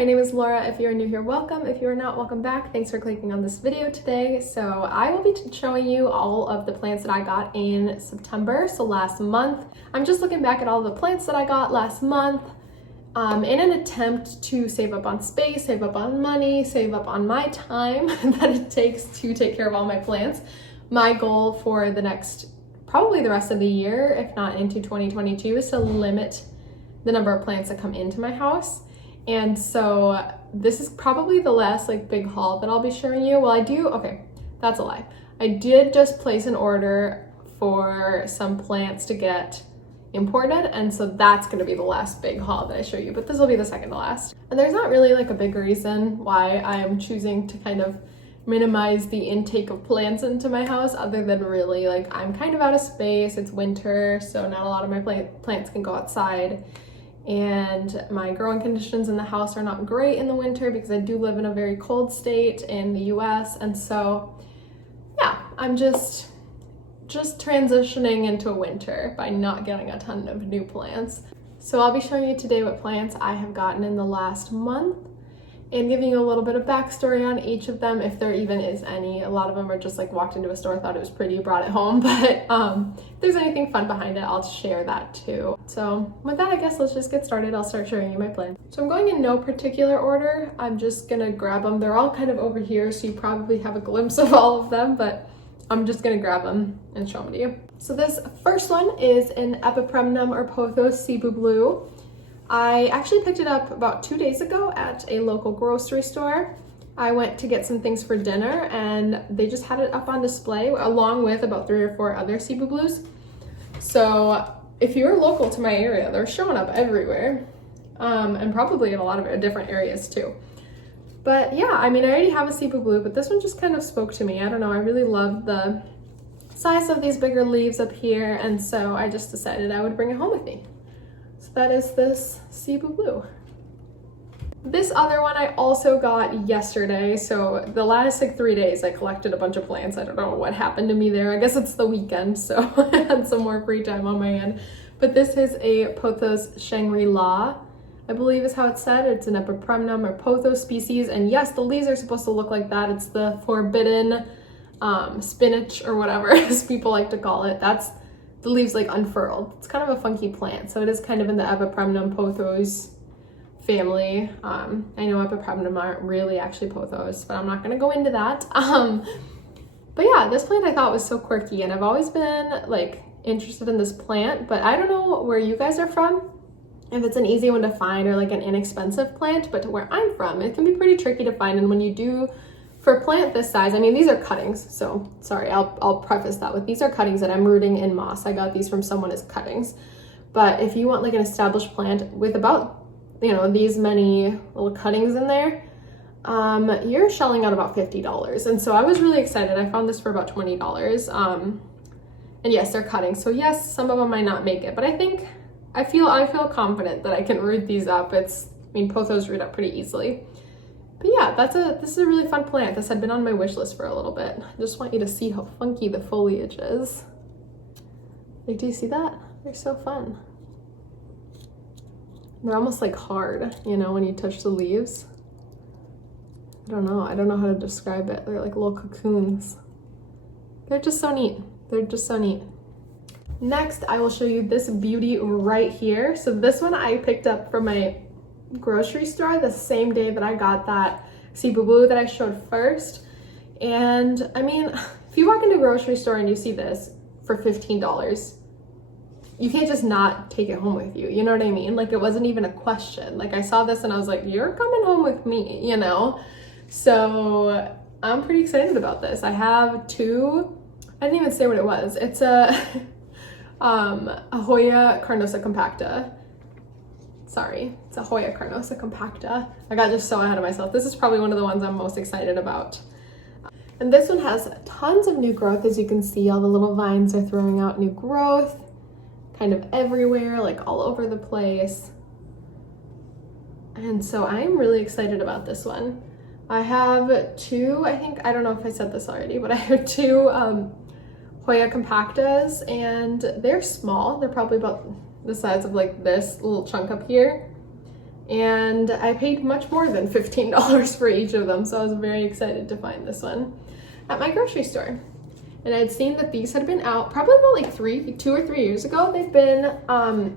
my name is Laura. If you're new here, welcome. If you're not, welcome back. Thanks for clicking on this video today. So I will be showing you all of the plants that I got in September, so last month. I'm just looking back at all the plants that I got last month in an attempt to save up on space, save up on money, save up on my time that it takes to take care of all my plants. My goal for the next, probably the rest of the year, if not into 2022, is to limit the number of plants that come into my house. And so this is probably the last big haul that I'll be showing you. Well, okay, that's a lie. I did just place an order for some plants to get imported, and so that's gonna be the last big haul that I show you, but this will be the second to last. And there's not really a big reason why I am choosing to kind of minimize the intake of plants into my house, other than really I'm kind of out of space. It's winter, so not a lot of my plants can go outside. And my growing conditions in the house are not great in the winter because I do live in a very cold state in the US. And so, yeah, I'm just transitioning into winter by not getting a ton of new plants. So I'll be showing you today what plants I have gotten in the last month and giving you a little bit of backstory on each of them, if there even is any. A lot of them are just walked into a store, thought it was pretty, brought it home, but if there's anything fun behind it, I'll share that too. So with that, I guess let's just get started. I'll start showing you my plants. So I'm going in no particular order. I'm just gonna grab them. They're all kind of over here, so you probably have a glimpse of all of them, but I'm just gonna grab them and show them to you. So this first one is an Epipremnum or Pothos Sibu Blue. I actually picked it up about 2 days ago at a local grocery store. I went to get some things for dinner and they just had it up on display along with about 3 or 4 other Sibu Blues. So if you're local to my area, they're showing up everywhere, and probably in a lot of different areas too. But yeah, I mean, I already have a Sibu Blue, but this one just kind of spoke to me. I don't know, I really love the size of these bigger leaves up here, and so I just decided I would bring it home with me. So that is this Sibu Blue. This other one I also got yesterday. So the last 3 days I collected a bunch of plants. I don't know what happened to me there. I guess it's the weekend, so I had some more free time on my end. But this is a Pothos Shangrila, I believe is how it's said. It's an Epipremnum or Pothos species. And yes, the leaves are supposed to look like that. It's the forbidden spinach or whatever, as people like to call it. That's the leaves unfurled. It's kind of a funky plant. So it is kind of in the Epipremnum Pothos family. I know Epipremnum aren't really actually Pothos, but I'm not gonna go into that. But yeah, this plant I thought was so quirky, and I've always been interested in this plant, but I don't know where you guys are from, if it's an easy one to find or an inexpensive plant, but to where I'm from, it can be pretty tricky to find. And when you do, for a plant this size, I mean, these are cuttings, so sorry, I'll preface that with these are cuttings that I'm rooting in moss. I got these from someone as cuttings. But if you want an established plant with about, these many little cuttings in there, you're shelling out about $50. And so I was really excited. I found this for about $20. And yes, they're cuttings. So yes, some of them might not make it, but I feel confident that I can root these up. Pothos root up pretty easily. But yeah, this is a really fun plant. This had been on my wish list for a little bit. I just want you to see how funky the foliage is. Do you see that? They're so fun. They're almost hard, when you touch the leaves. I don't know how to describe it. They're like little cocoons. They're just so neat. They're just so neat. Next, I will show you this beauty right here. So this one I picked up from my grocery store the same day that I got that Sibu Blue that I showed first. And I mean, if you walk into a grocery store and you see this for $15, you can't just not take it home with you. You know what I mean? It wasn't even a question. I saw this and I was like, you're coming home with me, So I'm pretty excited about this. I have 2, I didn't even say what it was. It's a Hoya Carnosa Compacta. Sorry, it's a Hoya Carnosa Compacta. I got just so ahead of myself. This is probably one of the ones I'm most excited about. And this one has tons of new growth. As you can see, all the little vines are throwing out new growth, kind of everywhere, all over the place. And so I'm really excited about this one. I have 2, I don't know if I said this already, but I have 2 Hoya Compactas, and they're small. They're probably about the size of this little chunk up here. and I paid much more than $15 for each of them, so I was very excited to find this one at my grocery store. And I had seen that these had been out probably about like 2 or 3 years ago. They've been,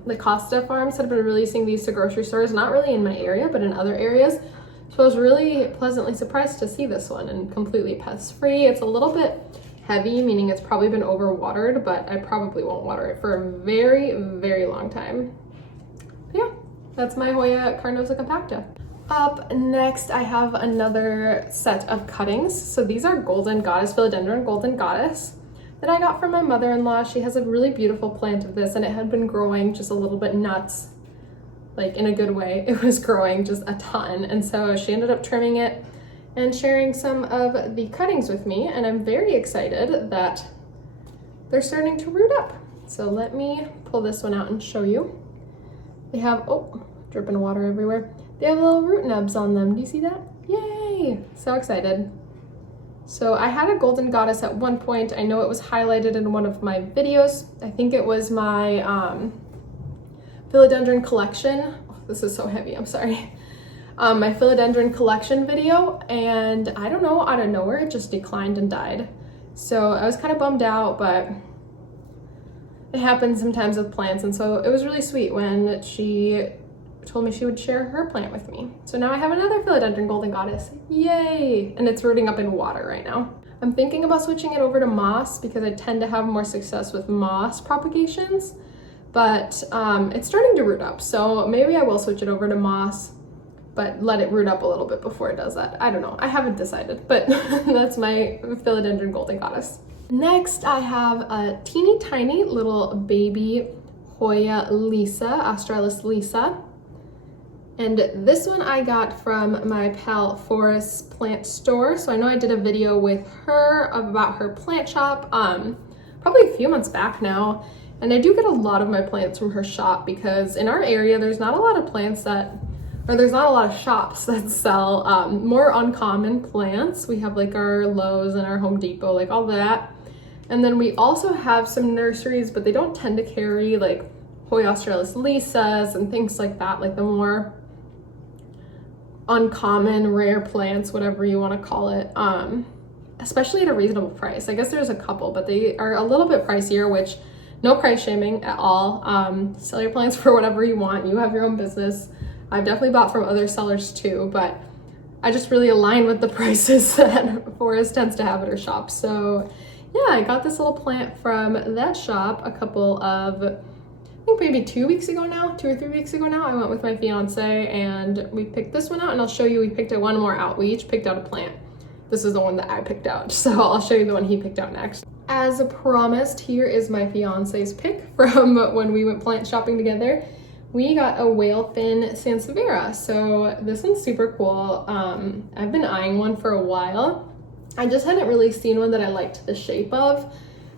the Costa farms had been releasing these to grocery stores, not really in my area, but in other areas. So I was really pleasantly surprised to see this one, and completely pest-free. It's a little bit heavy, meaning it's probably been overwatered, but I probably won't water it for a very, very long time. But yeah, that's my Hoya Carnosa Compacta. Up next, I have another set of cuttings. So these are Golden Goddess, Philodendron Golden Goddess, that I got from my mother-in-law. She has a really beautiful plant of this, and it had been growing just a little bit nuts, like in a good way. It was growing just a ton, and so she ended up trimming it and sharing some of the cuttings with me, and I'm very excited that they're starting to root up. So let me pull this one out and show you. They have, oh, dripping water everywhere. They have little root nubs on them. Do you see that? Yay! So excited. So I had a Golden Goddess at one point. I know it was highlighted in one of my videos. I think it was my Philodendron collection. Oh, this is so heavy, I'm sorry. My Philodendron collection video, and I don't know, out of nowhere, it just declined and died. So I was kind of bummed out, but it happens sometimes with plants, and so it was really sweet when she told me she would share her plant with me. So now I have another Philodendron Golden Goddess. Yay! And it's rooting up in water right now. I'm thinking about switching it over to moss because I tend to have more success with moss propagations, but it's starting to root up, so maybe I will switch it over to moss, but let it root up a little bit before it does that. I don't know, I haven't decided, but that's my Philodendron Golden Goddess. Next, I have a teeny tiny little baby Hoya Lisa, Australis Lisa. And this one I got from my pal Forest Plant Store. So I know I did a video with her about her plant shop probably a few months back now. And I do get a lot of my plants from her shop because in our area there's not a lot of plants that, or there's not a lot of shops that sell more uncommon plants. We have like our Lowe's and our Home Depot, like all that. And then we also have some nurseries, but they don't tend to carry like Hoya Australis Lisas and things like that, like the more uncommon, rare plants, whatever you want to call it, especially at a reasonable price. I guess there's a couple, but they are a little bit pricier, which no price shaming at all. Sell your plants for whatever you want. You have your own business. I've definitely bought from other sellers too, but I just really align with the prices that Forest tends to have at her shop. So yeah, I got this little plant from that shop a couple of, I think maybe 2 weeks ago now, 2 or 3 weeks ago now. I went with my fiance and we picked this one out, and I'll show you, we picked one more out. We each picked out a plant. This is the one that I picked out, so I'll show you the one he picked out next. As promised, here is my fiance's pick from when we went plant shopping together. We got a Fin Sansevieria, so this one's super cool. I've been eyeing one for a while. I just hadn't really seen one that I liked the shape of,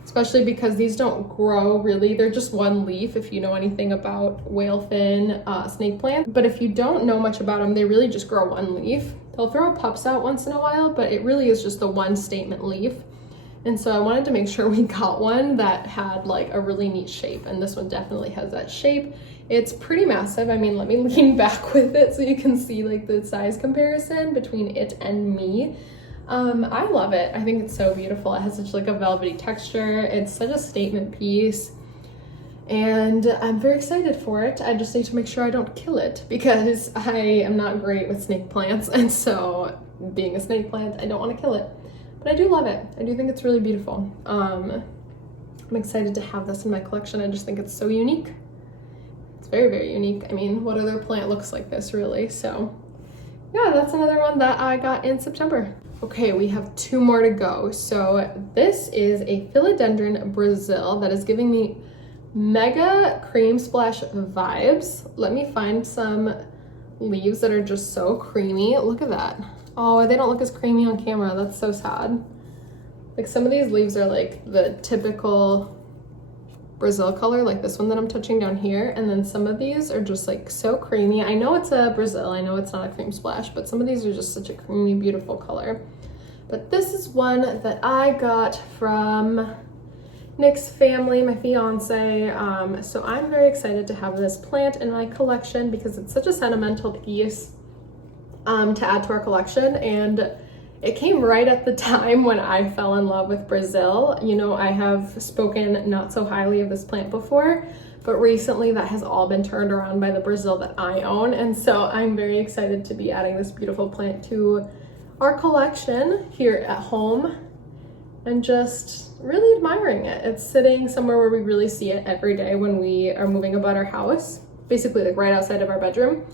especially because these don't grow really. They're just one leaf if you know anything about whalefin snake plants. But if you don't know much about them, they really just grow one leaf. They'll throw pups out once in a while, but it really is just the one statement leaf. And so I wanted to make sure we got one that had like a really neat shape, and this one definitely has that shape. It's pretty massive. I mean, let me lean back with it so you can see like the size comparison between it and me. I love it. I think it's so beautiful. It has such like a velvety texture. It's such a statement piece, and I'm very excited for it. I just need to make sure I don't kill it because I am not great with snake plants, and so being a snake plant, I don't want to kill it. But I do love it. I do think it's really beautiful. I'm excited to have this in my collection. I just think it's so unique. It's very, very unique. I mean, what other plant looks like this really? So yeah, that's another one that I got in September. Okay, we have 2 more to go. So this is a Philodendron Brazil that is giving me mega cream splash vibes. Let me find some leaves that are just so creamy. Look at that. Oh, they don't look as creamy on camera. That's so sad. Like some of these leaves are like the typical Brazil color, like this one that I'm touching down here, and then some of these are just like so creamy. I know it's a Brazil, I know it's not a cream splash, but some of these are just such a creamy, beautiful color. But this is one that I got from Nick's family, my fiance. So I'm very excited to have this plant in my collection because it's such a sentimental piece to add to our collection. And it came right at the time when I fell in love with Brazil. You know, I have spoken not so highly of this plant before, but recently that has all been turned around by the Brazil that I own. And so I'm very excited to be adding this beautiful plant to our collection here at home and just really admiring it. It's sitting somewhere where we really see it every day when we are moving about our house, basically like right outside of our bedroom.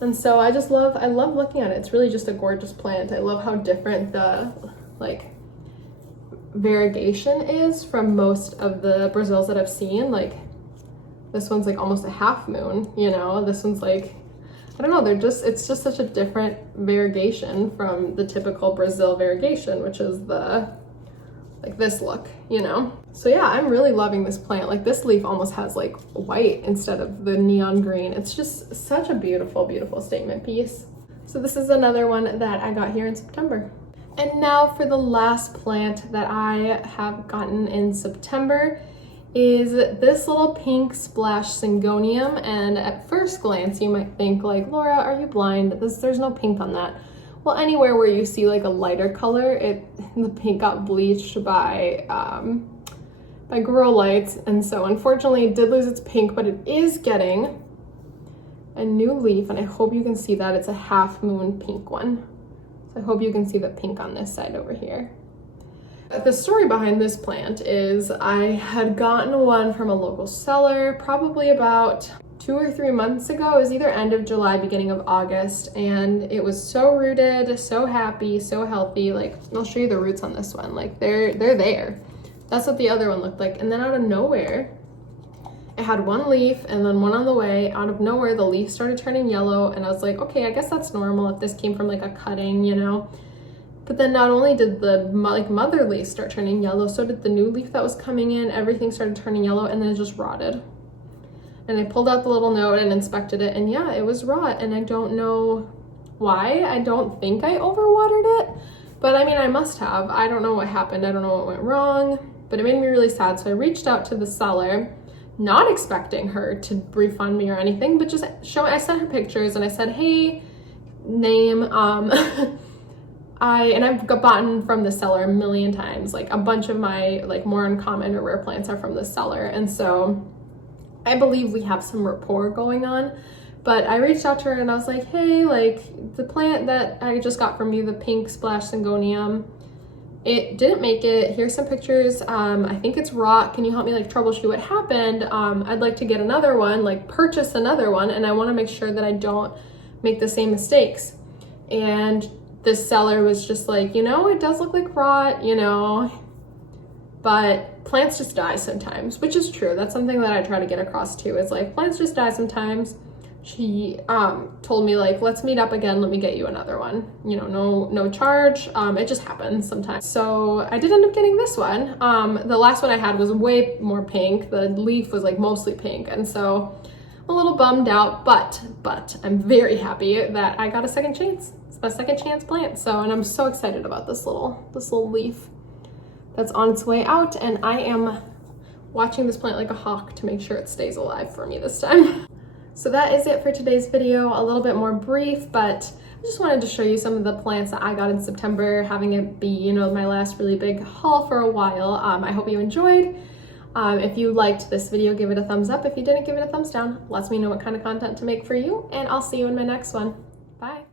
And so I love looking at it. It's really just a gorgeous plant. I love how different the like variegation is from most of the Brazils that I've seen. Like this one's like almost a half moon, you know, this one's like, I don't know, it's just such a different variegation from the typical Brazil variegation, which is like this look, you know? So yeah, I'm really loving this plant. Like this leaf almost has like white instead of the neon green. It's just such a beautiful, beautiful statement piece. So this is another one that I got here in September. And now for the last plant that I have gotten in September is this little pink splash Syngonium. And at first glance, you might think like, Laura, are you blind? There's no pink on that. Well, anywhere where you see like a lighter color, the pink got bleached by grow lights, and so unfortunately it did lose its pink, but it is getting a new leaf, and I hope you can see that. It's a half moon pink one. So I hope you can see the pink on this side over here. The story behind this plant is I had gotten one from a local seller probably about 2 or 3 months ago. It was either end of July, beginning of August, and it was so rooted, so happy, so healthy. Like, I'll show you the roots on this one. Like, they're there. That's what the other one looked like. And then out of nowhere, it had one leaf and then one on the way. Out of nowhere, the leaf started turning yellow, and I was like, okay, I guess that's normal if this came from like a cutting, you know? But then not only did the mother leaf start turning yellow, so did the new leaf that was coming in. Everything started turning yellow, and then it just rotted. And I pulled out the little note and inspected it, and yeah, it was rot, and I don't know why. I don't think I overwatered it, but I mean, I must have. I don't know what happened. I don't know what went wrong, but it made me really sad. So I reached out to the seller, not expecting her to refund me or anything, but just I sent her pictures and I said, hey, name, I've gotten from the seller a million times. Like a bunch of my like more uncommon or rare plants are from the seller, and so I believe we have some rapport going on. But I reached out to her and I was like, hey, like the plant that I just got from you, the pink splash Syngonium, it didn't make it. Here's some pictures. I think it's rot. Can you help me like troubleshoot what happened? I'd like to get another one, like purchase another one, and I want to make sure that I don't make the same mistakes. And this seller was just like, you know, it does look like rot, you know, but plants just die sometimes, which is true. That's something that I try to get across too, is like plants just die sometimes. She told me like, let's meet up again, let me get you another one, you know, no charge. It just happens sometimes. So I did end up getting this one. The last one I had was way more pink. The leaf was like mostly pink, and so a little bummed out, but I'm very happy that I got a second chance. It's my second chance plant. So, and I'm so excited about this little leaf that's on its way out, and I am watching this plant like a hawk to make sure it stays alive for me this time. So that is it for today's video. A little bit more brief, but I just wanted to show you some of the plants that I got in September, having it be, you know, my last really big haul for a while. I hope you enjoyed. If you liked this video, give it a thumbs up. If you didn't, give it a thumbs down. Let me know what kind of content to make for you, and I'll see you in my next one. Bye.